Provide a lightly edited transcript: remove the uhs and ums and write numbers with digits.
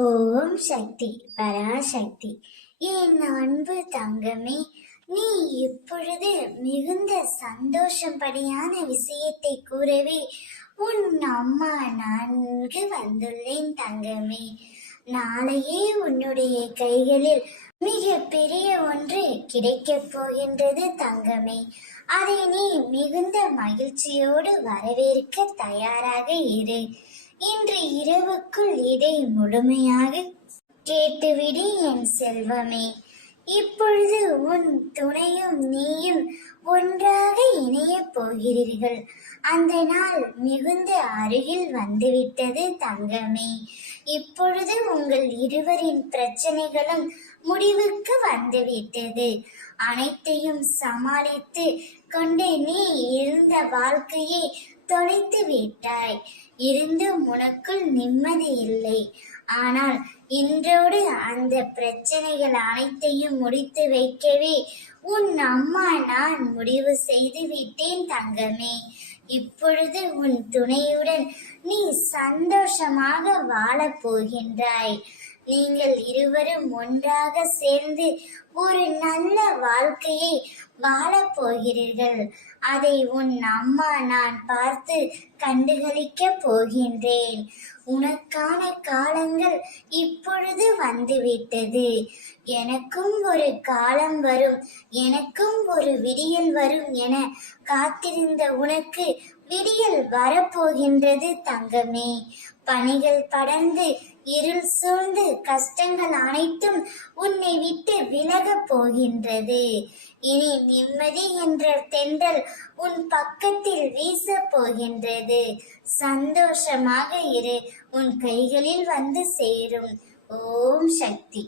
ஓம் சக்தி பராசக்தி. என் அன்பு தங்கமே, நீ இப்பொழுது மிகுந்த சந்தோஷப்படியான விஷயத்தை கூறவே உன் அம்மா நன்கு வந்துள்ளேன் தங்கமே. நாளையே உன்னுடைய கைகளில் மிக பெரிய ஒன்று கிடைக்கப் போகின்றது தங்கமே. அதை நீ மிகுந்த மகிழ்ச்சியோடு வரவேற்க தயாராக இரு. இன்று இரவுக்குள் இதை முழுமையாக கேட்டுவிடு என் செல்வமே. இப்பொழுது உன் துணையும் நீயும் ஒன்றாக இணையப் போகிறீர்கள். அந்த நாள் மிகுந்த அருகில் வந்துவிட்டது தங்கமே. இப்பொழுது உங்கள் இருவரின் பிரச்சனைகளும் முடிவுக்கு வந்துவிட்டது. அனைத்தையும் சமாளித்து கொண்டு நீ இருந்த வாழ்க்கையை தொலைத்து விட்டாய். இருந்தும் உனக்குள் நிம்மதி இல்லை. ஆனால் இன்றோடு அந்த பிரச்சனைகள் அனைத்தையும் முடித்து வைக்கவே உன் அம்மா நான் முடிவு செய்து விட்டேன் தங்கமே. இப்பொழுது உன் துணையுடன் நீ சந்தோஷமாக வாழப் போகின்றாய். நீங்கள் இருவரும் ஒன்றாக சேர்ந்து ஒரு நல்ல வாழ்க்கையை வாழப் போகிறீர்கள். அதை உன் அம்மா நான் பார்த்து கண்டுகளிக்கப் போகின்றேன். உனக்கான காலங்கள் இப்பொழுது வந்துவிட்டது. எனக்கும் ஒரு காலம் வரும், எனக்கும் ஒரு விடியல் வரும் என காத்திருந்த உனக்கு விடியல் வரப்போகின்றது தங்கமே. பனிகள் படர்ந்து இருள் சூழ்ந்து கஷ்டங்கள் அனைத்தும் உன்னை விட்டு விலகப் போகின்றது. இனி நிம்மதி என்ற தென்றல் உன் பக்கத்தில் வீசப் போகின்றது. சந்தோஷமாக இரு, உன் கைகளில் வந்து சேரும். ஓம் சக்தி.